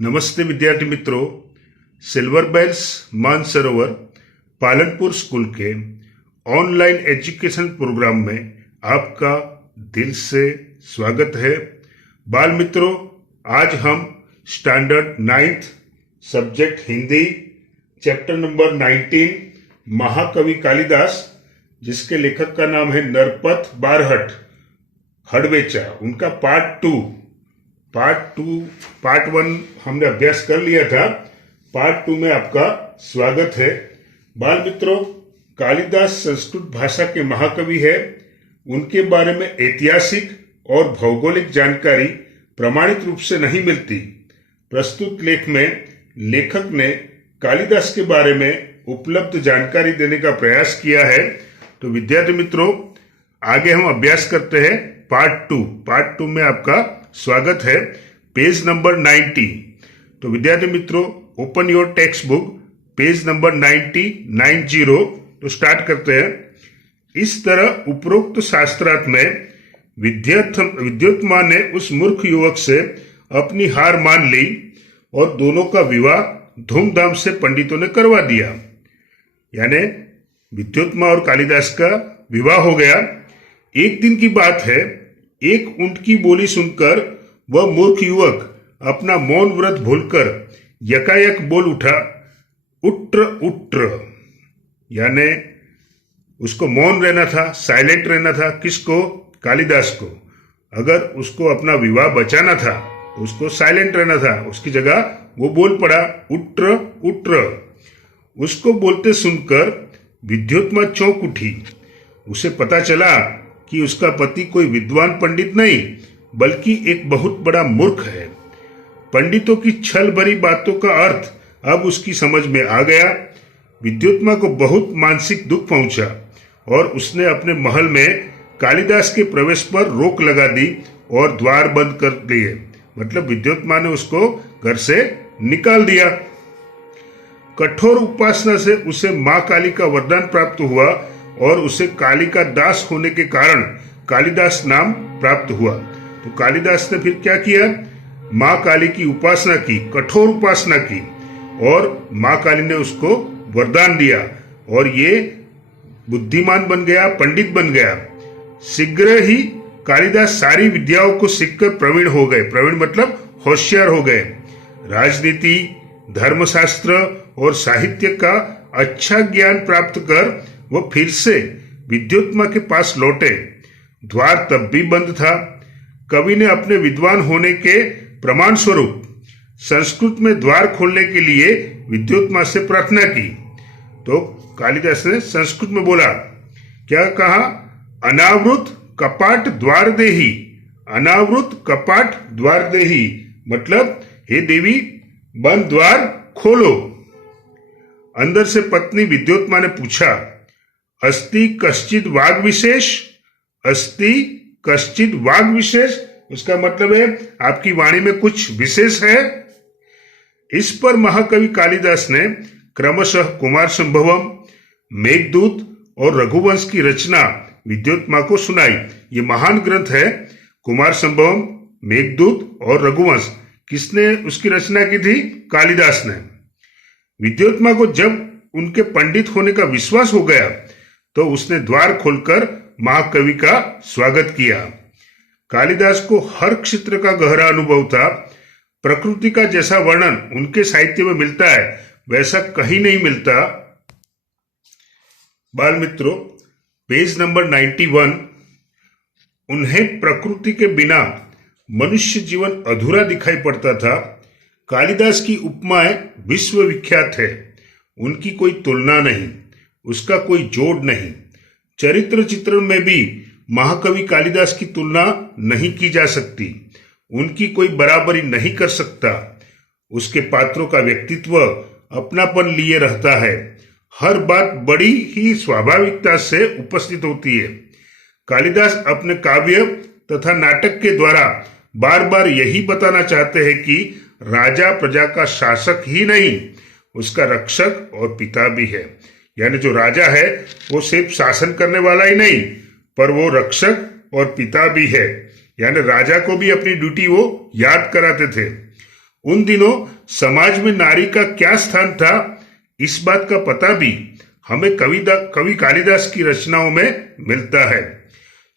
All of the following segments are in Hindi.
नमस्ते विद्यार्थी मित्रों, silver bells Mansarovar Palanpur school के ऑनलाइन एजुकेशन प्रोग्राम में आपका दिल से स्वागत है। बाल मित्रों, आज हम standard 9th subject Hindi chapter number 19 महाकवि कालिदास, जिसके लेखक का नाम है नरपत बारहट हड़वेचा, उनका पार्ट 1 हमने अभ्यास कर लिया था। पार्ट 2 में आपका स्वागत है। बाल मित्रों, कालिदास संस्कृत भाषा के महाकवि है। उनके बारे में ऐतिहासिक और भौगोलिक जानकारी प्रमाणित रूप से नहीं मिलती। प्रस्तुत लेख में लेखक ने कालिदास के बारे में उपलब्ध जानकारी देने का प्रयास किया है। तो विद्यार्थी मित्रों, आगे हम अभ्यास करते हैं पार्ट 2 में आपका स्वागत है। Page number 90। तो विद्यार्थी मित्रों, open your text book, page number 90। तो स्टार्ट करते हैं। इस तरह उपरोक्त शास्त्रार्थ में विद्युत्मा ने उस मूर्ख युवक से अपनी हार मान ली और दोनों का विवाह धूमधाम से पंडितों ने करवा दिया। यानी विद्युत्मा और कालिदास का विवाह हो गया। एक दिन की बात है, एक ऊंट की बोली सुनकर वह मूर्ख युवक अपना मौन व्रत भूलकर यकायक बोल उठा, उट्र उट्र। यानी उसको मौन रहना था, साइलेंट रहना था। किसको? कालिदास को। अगर उसको अपना विवाह बचाना था तो उसको साइलेंट रहना था, उसकी जगह वो बोल पड़ा, उट्र उट्र। उसको बोलते सुनकर विद्युत्मा चौंक उठी। उसे पता चला कि उसका पति कोई विद्वान पंडित नहीं बल्कि एक बहुत बड़ा मूर्ख है। पंडितों की छल भरी बातों का अर्थ अब उसकी समझ में आ गया। विद्युत्मा को बहुत मानसिक दुख पहुंचा और उसने अपने महल में कालिदास के प्रवेश पर रोक लगा दी और द्वार बंद कर दिए। मतलब विद्युत्मा ने उसको घर से निकाल दिया। कठोर उपासना से उसे मां काली का वरदान प्राप्त हुआ और उसे काली का दास होने के कारण कालिदास नाम प्राप्त हुआ। तो कालिदास ने फिर क्या किया? मां काली की उपासना की, कठोर उपासना की, और मां काली ने उसको वरदान दिया और ये बुद्धिमान बन गया, पंडित बन गया। शीघ्र ही कालिदास सारी विद्याओं को सीखकर प्रवीण हो गए। प्रवीण मतलब होशियार हो गए। राजनीति, धर्मशास्त्र और साहित्य का अच्छा ज्ञान प्राप्त कर वो फिर से विद्युत्मा के पास लौटे। द्वार तब भी बंद था। कवि ने अपने विद्वान होने के प्रमाण स्वरूप संस्कृत में द्वार खोलने के लिए विद्युत्मा से प्रार्थना की। तो कालिदास ने संस्कृत में बोला, क्या कहा? अनावृत कपाट द्वार देही, अनावृत कपाट द्वार देही। मतलब, हे देवी, बंद द्वार खोलो। अंदर से पत्नी विद्युत्मा ने पूछा, अस्ति कश्चित वाग विशेष? अस्ति कश्चित वाग विशेष, उसका मतलब है आपकी वाणी में कुछ विशेष है। इस पर महाकवि कालिदास ने क्रमशः कुमार संभवम, मेघदूत और रघुवंश की रचना विद्युत्मा को सुनाई। ये महान ग्रंथ है, कुमार संभवम, मेघदूत और रघुवंश। किसने उसकी रचना की थी? कालिदास ने। विद्युत्मा को जब उनके पंडित होने का विश्वास हो गया तो उसने द्वार खोलकर महाकवि का स्वागत किया। कालिदास को हर क्षेत्र का गहरा अनुभव था। प्रकृति का जैसा वर्णन उनके साहित्य में मिलता है वैसा कहीं नहीं मिलता। बाल मित्रों, पेज नंबर 91। उन्हें प्रकृति के बिना मनुष्य जीवन अधूरा दिखाई पड़ता था। कालिदास की उपमाएं विश्व विख्यात है। उनकी कोई तुलना नहीं, उसका कोई जोड़ नहीं। चरित्र चित्रण में भी महाकवि कालिदास की तुलना नहीं की जा सकती। उनकी कोई बराबरी नहीं कर सकता। उसके पात्रों का व्यक्तित्व अपनापन लिए रहता है। हर बात बड़ी ही स्वाभाविकता से उपस्थित होती है। कालिदास अपने काव्य तथा नाटक के द्वारा बार बार यही बताना चाहते हैं कि राजा प्रजा का शासक ही नहीं, उसका रक्षक और पिता भी है। यानी जो राजा है वो सिर्फ शासन करने वाला ही नहीं, पर वो रक्षक और पिता भी है। यानी राजा को भी अपनी ड्यूटी वो याद कराते थे। उन दिनों समाज में नारी का क्या स्थान था, इस बात का पता भी हमें कवि कालिदास की रचनाओं में मिलता है।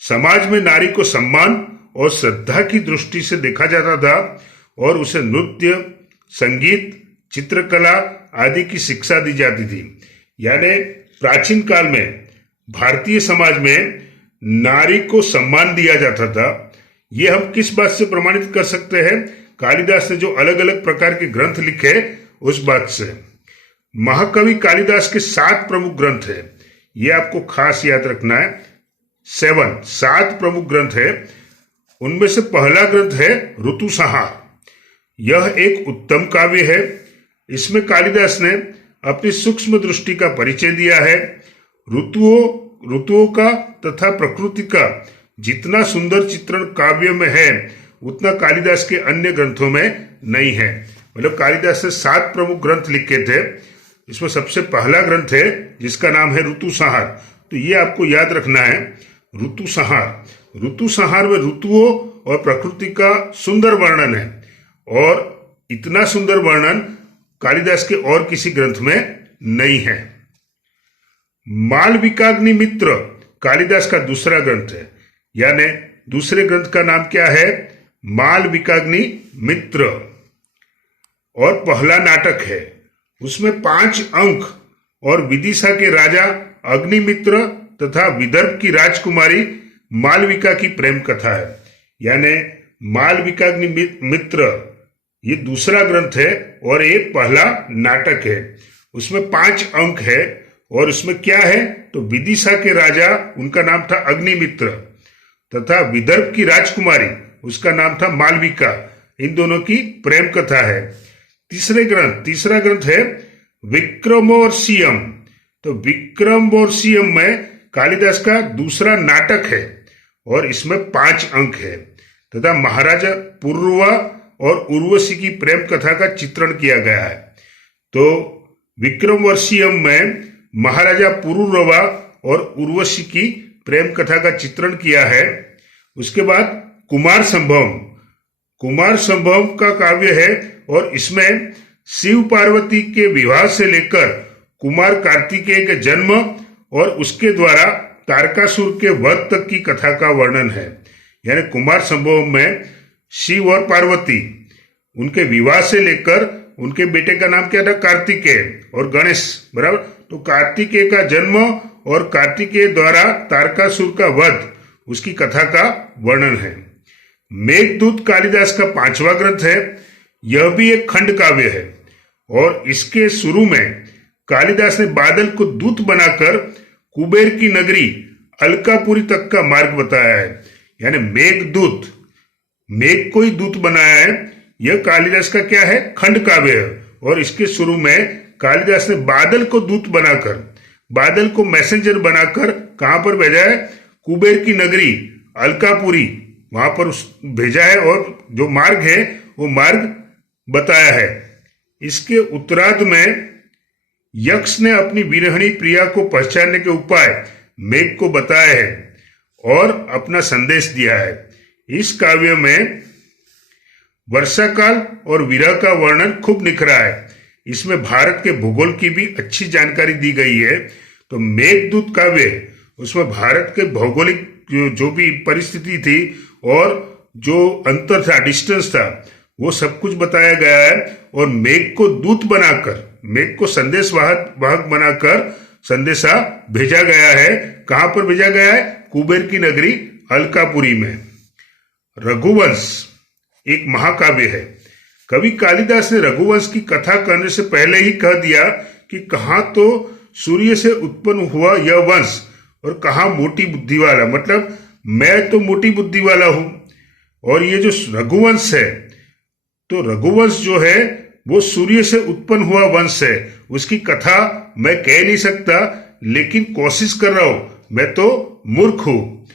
समाज में नारी को सम्मान और श्रद्धा की दृष्टि से देखा जाता था और उसे नृत्य, संगीत, चित्रकला आदि की शिक्षा दी जाती थी। यानी प्राचीन काल में भारतीय समाज में नारी को सम्मान दिया जाता था। ये हम किस बात से प्रमाणित कर सकते हैं? कालिदास ने जो अलग अलग प्रकार के ग्रंथ लिखे उस बात से। महाकवि कालिदास के 7 प्रमुख ग्रंथ हैं, ये आपको खास याद रखना है। 7 प्रमुख ग्रंथ है। उनमें से पहला ग्रंथ है ऋतुसंहार। यह एक उत्तम काव्य है। इसमें कालिदास ने अपनी सूक्ष्म दृष्टि का परिचय दिया है। ऋतुओं का तथा प्रकृति का जितना सुंदर चित्रण काव्य में है उतना कालिदास के अन्य ग्रंथों में नहीं है। मतलब कालिदास ने 7 प्रमुख ग्रंथ लिखे थे। इसमें सबसे पहला ग्रंथ है जिसका नाम है ऋतुसंहार। तो ये आपको याद रखना है, ऋतुसंहार। ऋतुसंहार में ऋतुओं और प्रकृति का सुंदर वर्णन है और इतना सुंदर वर्णन कालिदास के और किसी ग्रंथ में नहीं है। मालविकाग्नि मित्र कालिदास का दूसरा ग्रंथ है। यानी दूसरे ग्रंथ का नाम क्या है? मालविकाग्नि मित्र। और पहला नाटक है, उसमें 5 अंक और विदिशा के राजा अग्निमित्र तथा विदर्भ की राजकुमारी मालविका की प्रेम कथा है। यानी मालविकाग्नि मित्र ये दूसरा ग्रंथ है और एक पहला नाटक है। उसमें 5 अंक है और उसमें क्या है? तो विदिशा के राजा, उनका नाम था अग्निमित्र, तथा विदर्भ की राजकुमारी, उसका नाम था मालविका। इन दोनों की प्रेम कथा है। तीसरा ग्रंथ है विक्रमोर्वशीयम। तो विक्रमोर्वशीयम में कालिदास का दूसरा नाटक है और इसमें 5 अंक है तथा महाराजा पुरुरवा और उर्वशी की प्रेम कथा का चित्रण किया गया है। तो विक्रमोर्वशीयम में महाराजा पुरुरवा और उर्वशी की प्रेम कथा का चित्रण किया है। उसके बाद कुमार संभवम का काव्य है और इसमें शिव पार्वती के विवाह से लेकर कुमार कार्तिकेय के जन्म और उसके द्वारा तारकासुर के वध तक की कथा का वर्णन है। यानी कुमार संभवम में शिव और पार्वती, उनके विवाह से लेकर उनके बेटे का नाम क्या था? कार्तिकेय और गणेश, बराबर। तो कार्तिकेय का जन्म और कार्तिकेय द्वारा तारकासुर का वध, उसकी कथा का वर्णन है। मेघदूत कालिदास का 5वां ग्रंथ है। यह भी एक खंड काव्य है और इसके शुरू में कालिदास ने बादल को दूत बनाकर कुबेर की नगरी अलकापुरी तक का मार्ग बताया है। यानी मेघदूत, मेघ को ही दूत बनाया है। यह कालिदास का क्या है? खंड काव्य है और इसके शुरू में कालिदास ने बादल को दूत बनाकर, बादल को मैसेंजर बनाकर कहां पर भेजा है? कुबेर की नगरी अलकापुरी, वहां पर भेजा है और जो मार्ग है वो मार्ग बताया है। इसके उत्तरार्ध में यक्ष ने अपनी विरहिणी प्रिया को पहचानने के उपाय मेघ को बताए हैं और अपना संदेश दिया है। इस काव्य में वर्षा काल और विरह का वर्णन खूब निखरा है। इसमें भारत के भूगोल की भी अच्छी जानकारी दी गई है। तो मेघदूत काव्य, उसमें भारत के भौगोलिक जो भी परिस्थिति थी और जो अंतर था, डिस्टेंस था, वो सब कुछ बताया गया है। और मेघ को दूत बनाकर, मेघ को संदेश वाहक बनाकर संदेशा भेजा गया है। कहां पर भेजा गया है? कुबेर की नगरी अलकापुरी में। रघुवंश एक महाकाव्य है। कवि कालिदास ने रघुवंश की कथा करने से पहले ही कह दिया कि कहाँ तो सूर्य से उत्पन्न हुआ यह वंश और कहाँ मोटी बुद्धि वाला, मतलब मैं तो मोटी बुद्धि वाला हूं और ये जो रघुवंश है, तो रघुवंश जो है वो सूर्य से उत्पन्न हुआ वंश है। उसकी कथा मैं कह नहीं सकता, लेकिन कोशिश कर रहा हूं। मैं तो मूर्ख हूं।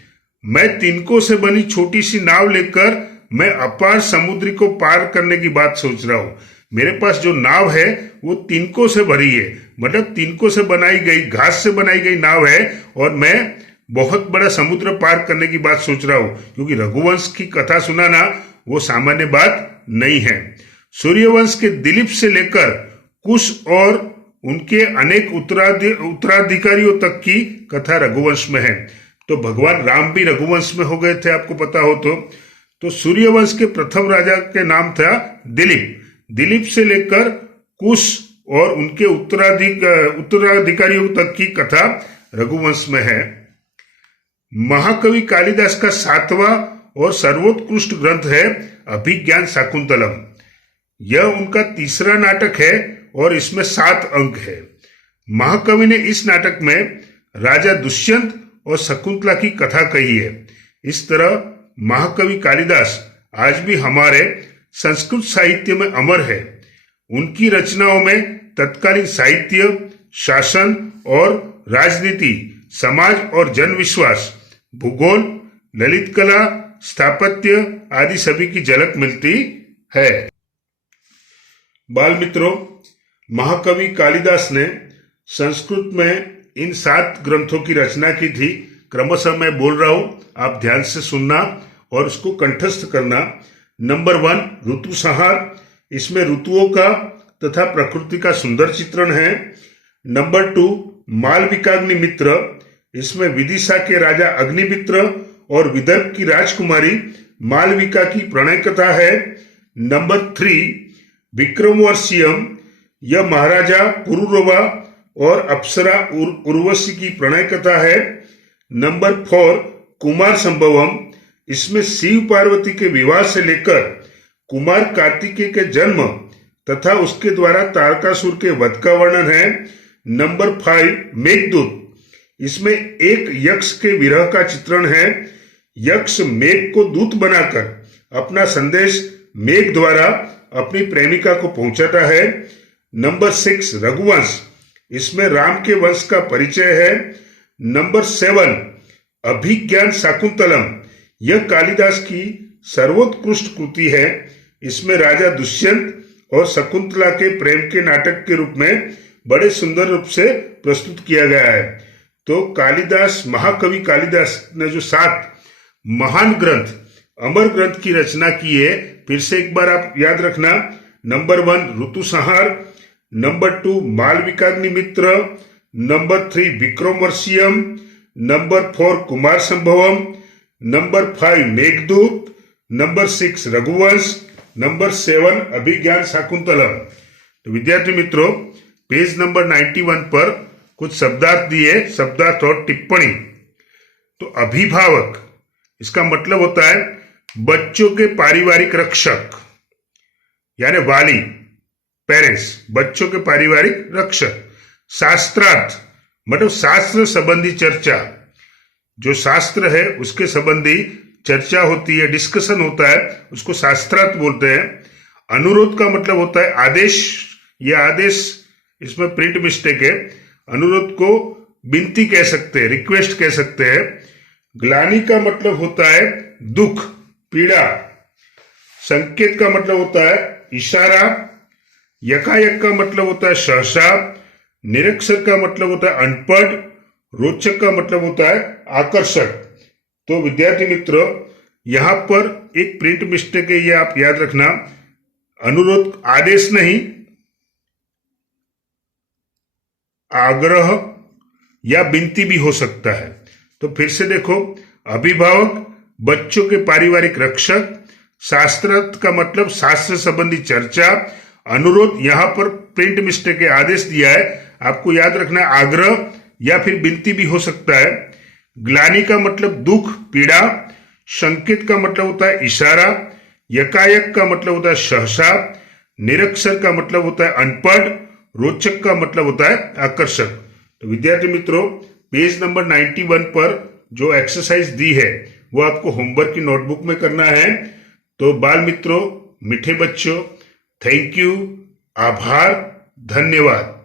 मैं तिनकों से बनी छोटी सी नाव लेकर मैं अपार समुद्र को पार करने की बात सोच रहा हूं। मेरे पास जो नाव है वो तिनकों से भरी है, मतलब तिनकों से बनाई गई, घास से बनाई गई नाव है और मैं बहुत बड़ा समुद्र पार करने की बात सोच रहा हूं। क्योंकि रघुवंश की कथा सुनाना वो सामान्य बात नहीं है। सूर्यवंश के दिलीप से लेकर कुश और उनके अनेक उत्तराधिकारियों तक की कथा रघुवंश में है। तो भगवान राम भी रघुवंश में हो गए थे, आपको पता हो तो सूर्यवंश के प्रथम राजा के नाम था दिलीप। दिलीप से लेकर कुश और उनके उत्तराधिकारियों तक की कथा रघुवंश में है। महाकवि कालिदास का 7वां और सर्वोत्कृष्ट ग्रंथ है अभिज्ञान शाकुंतलम। यह उनका तीसरा नाटक है और इसमें 7 अंक है। महाकवि ने इस नाटक में राजा दुष्यंत और शकुंतला की कथा कही है। इस तरह महाकवि कालिदास आज भी हमारे संस्कृत साहित्य में अमर है। उनकी रचनाओं में तत्कालीन साहित्य, शासन और राजनीति, समाज और जनविश्वास, भूगोल, ललित कला, स्थापत्य आदि सभी की झलक मिलती है। बाल मित्रों, महाकवि कालिदास ने संस्कृत में इन 7 ग्रंथों की रचना की थी। क्रमशः मैं बोल रहा हूं, आप ध्यान से सुनना और उसको कंठस्थ करना। नंबर 1 ऋतु संहार, इसमें ऋतुओं का तथा प्रकृति का सुंदर चित्रण है। नंबर 2 मालविकाग्निमित्र, इसमें विदिशा के राजा अग्निमित्र और विदर्भ की राजकुमारी मालविका की प्रणय कथा है। नंबर 3 विक्रमोर्वशीयम, यह महाराजा पुरुरवा और अप्सरा उर्वशी की प्रणय कथा है। नंबर 4 कुमार संभवम, इसमें शिव पार्वती के विवाह से लेकर कुमार कार्तिकेय के जन्म तथा उसके द्वारा तारकासुर के वध का वर्णन है। नंबर 5 मेघदूत, इसमें एक यक्ष के विरह का चित्रण है। यक्ष मेघ को दूत बनाकर अपना संदेश मेघ द्वारा अपनी प्रेमिका को पहुंचाता है। नंबर 6 रघुवंश, इसमें राम के वंश का परिचय है। नंबर 7 अभिज्ञान शाकुंतलम, यह कालिदास की सर्वोत्कृष्ट कृति है। इसमें राजा दुष्यंत और शकुंतला के प्रेम के नाटक के रूप में बड़े सुंदर रूप से प्रस्तुत किया गया है। तो कालिदास, महाकवि कालिदास ने जो 7 महान ग्रंथ, अमर ग्रंथ की रचना की है, फिर से एक बार आप याद रखना। Number 1 Ritu Samhar, number 2 Malavikagnimitra, number 3 Vikramorvashiyam, number 4 Kumar Sambhavam, number 5 Meghdoot, number 6 Raghuvansh, number 7 Abhigyan Shakuntalam. तो विद्यार्थी मित्रों, पेज नंबर 91 पर कुछ शब्दार्थ दिए, शब्दार्थ और टिप्पणी। तो अभिभावक, इसका मतलब होता है बच्चों के पारिवारिक रक्षक, यानी वाली, पेरेंट्स, बच्चों के पारिवारिक रक्षक। शास्त्रार्थ मतलब शास्त्र संबंधी चर्चा, जो शास्त्र है उसके संबंधी चर्चा होती है, डिस्कशन होता है, उसको शास्त्रार्थ बोलते हैं। अनुरोध का मतलब होता है आदेश, यह आदेश, इसमें प्रिंट मिस्टेक है। अनुरोध को विनती कह सकते हैं, रिक्वेस्ट कह सकते हैं। ग्लानि का मतलब होता है दुख, पीड़ा। संकेत का मतलब होता है इशारा। यकायक का मतलब होता है सहसा। निरक्षर का मतलब होता है अनपढ़। रोचक का मतलब होता है आकर्षक। तो विद्यार्थी मित्रों, यहां पर एक प्रिंट मिस्टेक है, ये आप याद रखना। अनुरोध आदेश नहीं, आग्रह या विनती भी हो सकता है। तो फिर से देखो, अभिभावक बच्चों के पारिवारिक रक्षक। शास्त्रार्थ का मतलब शास्त्र संबंधी चर्चा। अनुरोध, यहां पर प्रिंट मिस्टेक है, आदेश दिया है, आपको याद रखना है आग्रह या फिर विनती भी हो सकता है। ग्लानि का मतलब दुख, पीड़ा। संकेत का मतलब होता है इशारा। यकायक का मतलब होता है सहसा। निरक्षर का मतलब होता है अनपढ़। रोचक का मतलब होता है आकर्षक। तो विद्यार्थी मित्रों, पेज नंबर 91 पर जो एक्सरसाइज दी है वो आपको होमवर्क की नोटबुक में करना है। तो बाल मित्रों, मीठे बच्चों, थैंक यू, आभार, धन्यवाद।